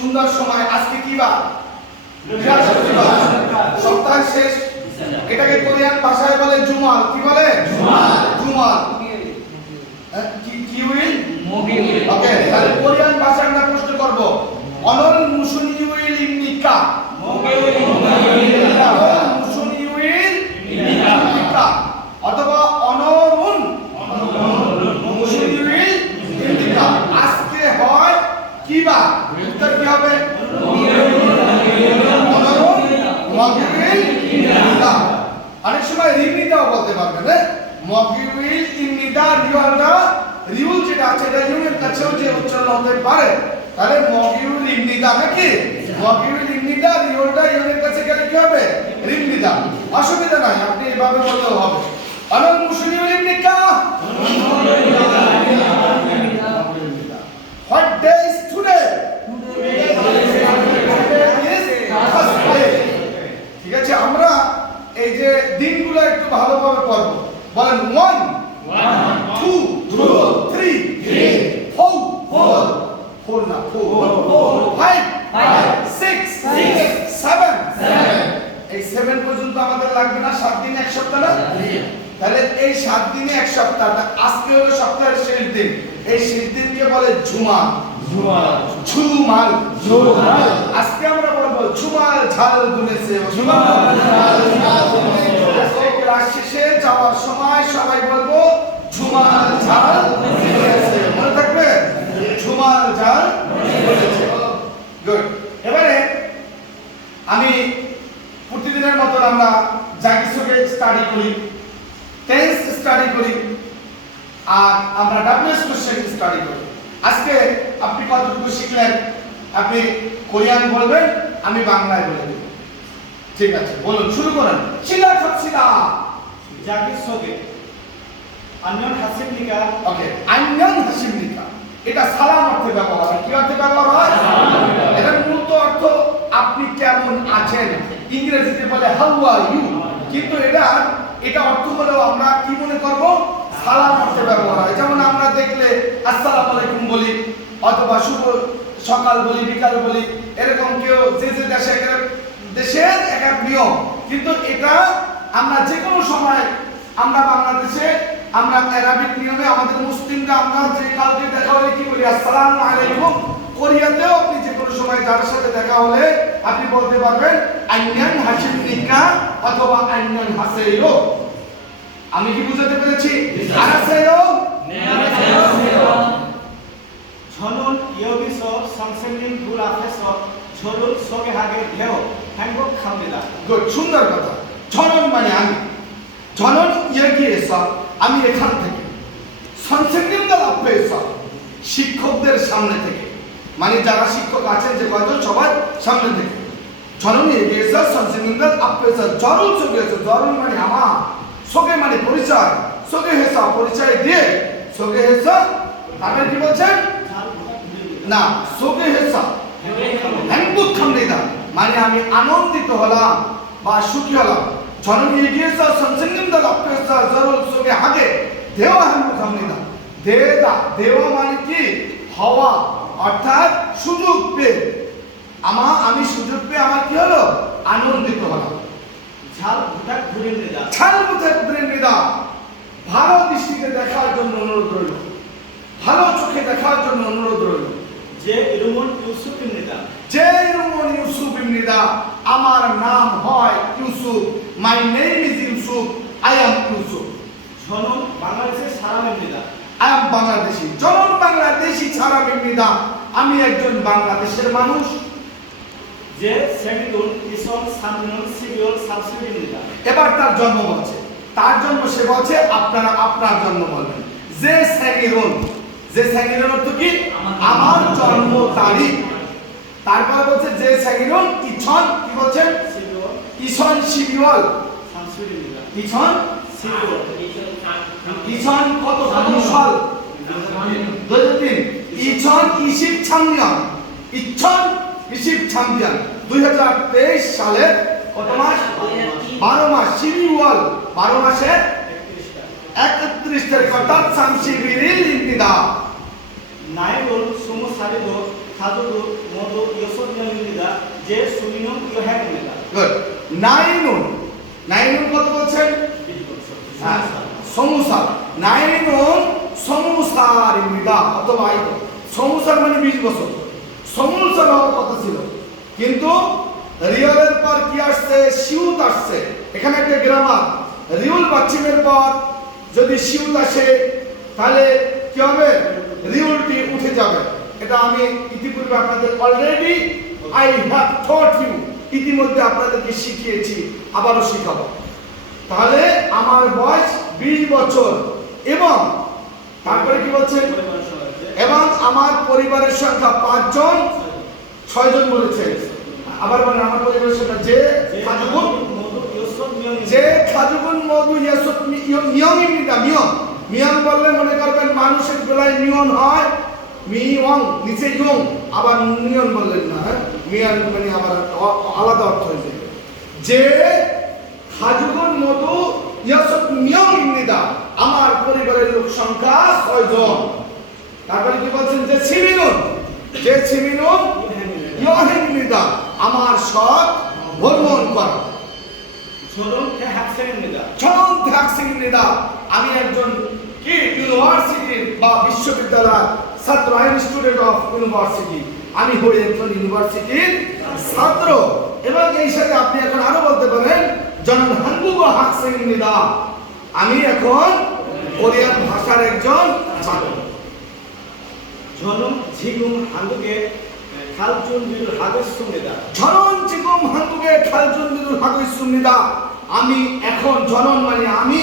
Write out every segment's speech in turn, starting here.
সুন্দর সময়। আজকে কি বার? বৃহস্পতিবার, সপ্তাহের শেষ। এটাকে কোরিয়ান ভাষায় বলে জুমাল। কি বলে? জুমাল। কি উইল? ওকে, তাহলে কোরিয়ান ভাষায় আমরা প্রশ্ন করব, অনল মুসুনি উইল ইন্নিকা। মুসুনি উইল ইন্নিকা অথবা অনরুন মুসুনি উইল ইন্নিকা। আজকে হয় কি বার? উত্তর কি হবে? অনরুন মগিউইল ইন্নিকা। অনেক সময় রিমিদাও বলতে পারবেন, হ্যাঁ? মগিউইল ইন্নিকা রিউল যেটা আছে এটা ইউনের কাছেও যে উচ্চারণ হতে পারে, তাহলে মগিউল ইন্নিদা নাকি? মগিউল ইন্নিদা রিউলটা ইউনের কাছে গেলে কি হবে? রিমনিদা। অসুবিধা নাই, আপনি এভাবে বললেও হবে। অনল মুসলিউল ইন্নিকা। What day is today? ঠিক আছে, আমরা এই যে দিনগুলো একটু ভালোভাবে পড়ব। বলেন 1 2 3 4 না 5 6 7 এই 7 পর্যন্ত আমাদের লাগবে না? 7 দিনে এক সপ্তাহ না? তাহলে এই 7 দিনে এক সপ্তাহ। আজকে হলো সপ্তাহের শেষ দিন, এই শেষ দিনকে বলে ঝুমাল। ঝুমাল। আজকে আমরা বলবো ঝুমাল ঝাল গুনেছে। ক্লাস শেষে যাওয়ার সময় সবাই বলবো ঝুমাল ঝাল গুনেছে। মনে থাকবে? ঝুমাল ঝাল গুনেছে। গুড। এবারে আমি প্রতিদিনের মতো আমরা যা কিছুকে স্টাডি করি, টেন্স স্টাডি করি, আর আমরা ডাব্লিউএস কোশ্চেন স্টাডি করি। আজকে আপনি কতটুকু শিখলেন? আপনি কোরিয়ান বলবেন, আমি বাংলায় বলে দেব। ঠিক আছে, বলুন, শুরু করেন। শিলা খাপসিদা। জাকির সঙ্গে আন্যন হাসিবনিকা। ওকে, আন্যন হাসিবনিকা এটা সালাম অর্থে ব্যবহার হয়। কি অর্থে ব্যবহার হয়? এর মূল অর্থ আপনি কেমন আছেন। ইংরেজিতে বলে হাউ আর ইউ, কিন্তু এটা অর্থ হলো আমরা কি মনে করব? সালাম অর্থে ব্যবহার হয়। যেমন আমরা দেখলে আসসালামু আলাইকুম বলি, অথবা শুভ সকাল বলি, বিকাল বলি, এরকম কেউ যে দেশের এক এক নিয়ম। কিন্তু এটা আমরা যে কোনো সময়, আমরা বাংলাদেশে আমরা আরবিক নিয়মে আমাদের মুসলিমরা আমরা যে কাউকে দেখা হলে কি বলি? আসসালামু আলাইকুম। কোরিয়াতেও আপনি যে কোনো সময় যার সাথে দেখা হলে আপনি বলতে পারবেন আইনান হাসিবনিকা অথবা আইনান হাসেইরো। আমি কি বুঝাতে পেরেছি? হাসেইরো 저는 여기서 선생님 불 앞에서 저를 소개하게 되어 행복합니다. গুড, সুন্দর কথা। 저는 মানে আমি, 저는 여기에서 আমি এখান থেকে, 선생님들 앞에서 শিক্ষকদের সামনে থেকে, মানে যারা শিক্ষক আছেন যে কয়জন সবার সামনে থেকে। 저는 여기에서 선생님들 앞에서 저를 소개해서, 저를 মানে আমার, 소개 মানে পরিচয়, 소개해서 পরিচয় দিয়ে, 소개해서 তারপরে কি বলছেন? না, 소개해서 행복합니다 মানে আমি আনন্দিত হলাম বা সুখী হলাম। 저는 여기에서 선생님들 앞에서 저를 소개하게 되어 행복합니다। দেওয়া মানে কি? হওয়া, অর্থাৎ সুযোগ পেয়ে, আমি সুযোগ পেয়ে আমার কি হলো? আনন্দিত হলাম। 잘 부탁드립니다. 잘 부탁드립니다 ভালো দৃষ্টিতে দেখার জন্য অনুরোধ রইল, ভালো চোখে দেখার জন্য অনুরোধ রইল। 제 이름은 유수입니다. যে ইরুমন ইউসুফ입니다 আমার নাম হয় Yusuf. My name is Yusuf, I am Yusuf. 저는 바ংলাদেশ 사람입니다. I am Bangladeshi. 저는 বাংলাদেশি 사람입니다 আমি একজন বাংলাদেশের মানুষ। 제 생일은 2003년 12월 30일입니다. এবার তার জন্ম বলছে, তার জন্ম সে বলছে আপনারা আপনার জন্ম বলবেন। যে সেগিরুন, যে সেগিরুন অর্থ কি? আমার জন্ম তারিখ। তারপরে বলছে যে সেগিরুন ইছন, কি বলছেন? 12월 ইছন 12월 30일입니다. ইছন 12월 ইছন কত সাল? 2003। ইছন 23년, ইছন 23년 2023 সালে কত মাস? 12 মাস। 12월 12 মাসে 31 তারিখ অর্থাৎ 31일입니다 나이는 20살이고 가족은 모두 6명입니다. 제 수민은 여행입니다. good. 나인은 কত বলছেন? সমুসার। নাইনুন সমুসার입니다. অথবা আইতো সমুসার মানে 20 বছর। সমুসার হওয়ার কথা ছিল, কিন্তু রিয়লের পর কি আসছে? শিউত আসছে। এখানে একটা গ্রামার, রিউল বাচ্চিমের পর যদি শিউত আসে তাহলে কি হবে? রিউলটি উঠে যাবে। এটা আমি ইতিপূর্বে আপনাদের already I have taught you, ইতিমধ্যে আপনাদেরকে শিখিয়েছি, আবারও শিখাবো। তাহলে আমার বয়স 20 বছর এবং তারপরে কি বলছেন? এবং আমার পরিবারের সংখ্যা 5 জন 6 জন বলেছে। আবার বলেন আমার পরিবারের সংখ্যা যে খাজুগুন মধু মিয়ংইমিদা। মিয়ং বললে মনে করবেন মানুষের বেলায় মিয়ন হয় মিয়ং, নিচে ইয়ং, আবার মিয়ন বললেন না, মিয়ন মানে আবার আলাদা অর্থ হয়ে যাবে। যে খাজুগুন মধু ইয়াসুত মিয়ংইমিদা, আমার পরিবারের লোক সংখ্যা 6 জন। তারপরে কি বলছেন? যে ছিমিনুন ইয়হিমিদা, আমার সৎ ভ্রমণ করা। 저는 대학생입니다. 저는 대학생입니다. আমি একজন কি ইউনিভার্সিটির বা বিশ্ববিদ্যালয়ের ছাত্র, I am student of university. আমি হই একজন ইউনিভার্সিটির ছাত্র। এবং এই সাথে আপনি এখন আরো বলতে পারেন 저는 한국어 학생입니다. আমি এখন কোরিয়ান ভাষার একজন ছাত্র। 저는 지금 한국에 갈 준비를 하고 있습니다. 저는 지금 한국에 갈 준비를 하고 있습니다. আমি এখন, 저는 মানে আমি,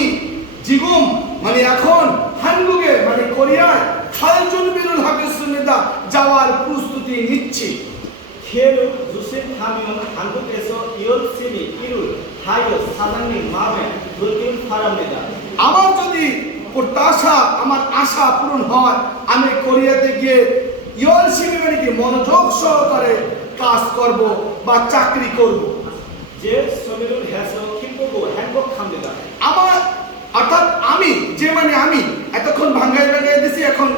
지금 মানে এখন, 한국에 মানে কোরিয়ায় 갈 준비를 하고 있습니다. যাওয়ার প্রস্তুতি নিচ্ছি। 기회를 주신다면 한국에서 열심히 일을 하여 사장님 마음에 들길 바랍니다. আমার যদি প্রত্যাশা, আমার আশা পূরণ হয়, আমি কোরিয়াতে গিয়ে 열심히 মানে কি মনোযোগ সহকারে কাজ করব বা চাকরি করব। 제 소리를 해서 기쁘고 행복합니다. আমার অর্থাৎ আমি, যে মানে আমি, এতক্ষণ ভাঙায় দিছি, এখন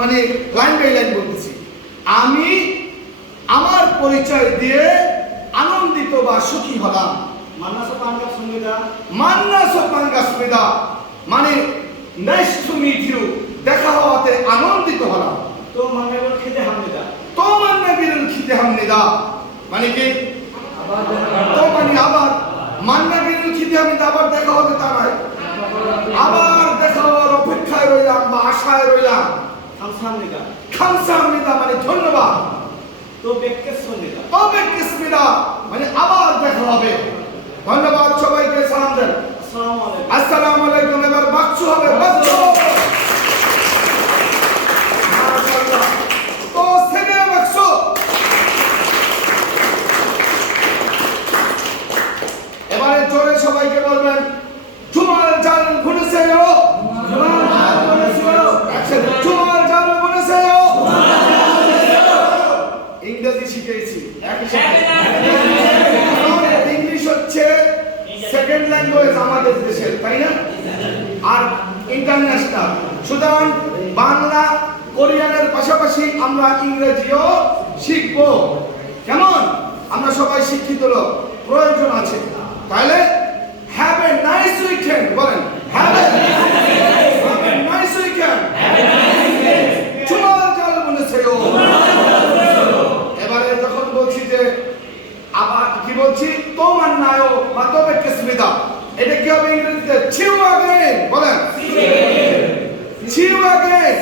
মানে লাইন বাই লাইন বলতেছি। আমি আমার পরিচয় দিয়ে আনন্দিত বা সুখী হলাম। 만나서 반갑습니다. 만나서 반갑습니다 মানে নাইস টু মিট ইউ, দেখা হওয়াতে আনন্দিত হলাম। 또 만나길 기대합니다. তো 만나기를 기대합니다 মানে কি? তো মানে আবার, 만나기를 기대합니다 আবার দেখা হবে তা নয়, আবার দেখা হওয়ার অপেক্ষায় রইলাম বা আশায় রইলাম। 감사합니다. 감사합니다 মানে ধন্যবাদ। 또 뵙겠습니다. তো 뵙겠습니다 মানে আবার দেখা হবে। ধন্যবাদ, সবাইকে সালাম দেন। আসসালামু আলাইকুম. আসসালামু আলাইকুম। এবার বাকসু হবে, বাকসু। মাশাআল্লাহ। তো সেগে বাকসু। এবারে জোরে সবাইকে বলবেন জুমার জাল বুনেছে요। জুমার জাল বুনেছে요। একসাথে জুমার জাল বুনেছে요। ইংরেজি শিখেছি একই সাথে। ইংলিশ হচ্ছে সেকেন্ড ল্যাঙ্গুয়েজ আমাদের দেশের, তাই না? আর ইন্টারন্যাশনাল। সুতরাং বাংলা, কোরিয়ানের পাশাপাশি আমরা ইংরেজিও শিখব। কেমন? আমরা সবাই শিক্ষিত লোক, প্রয়োজন আছে। তাহলে হ্যাভ এ নাইস উইকেন্ড বলেন। Have a nice weekend. জুমার জাল বুনেছে요। এবারে যখন বলছি যে আবার কি বলছি, তো মান্নায়ো বা তো 뵙겠습니다, এটা কি হবে ইংরেজিতে? চিউ अगेन বলেন। চিউ अगेन।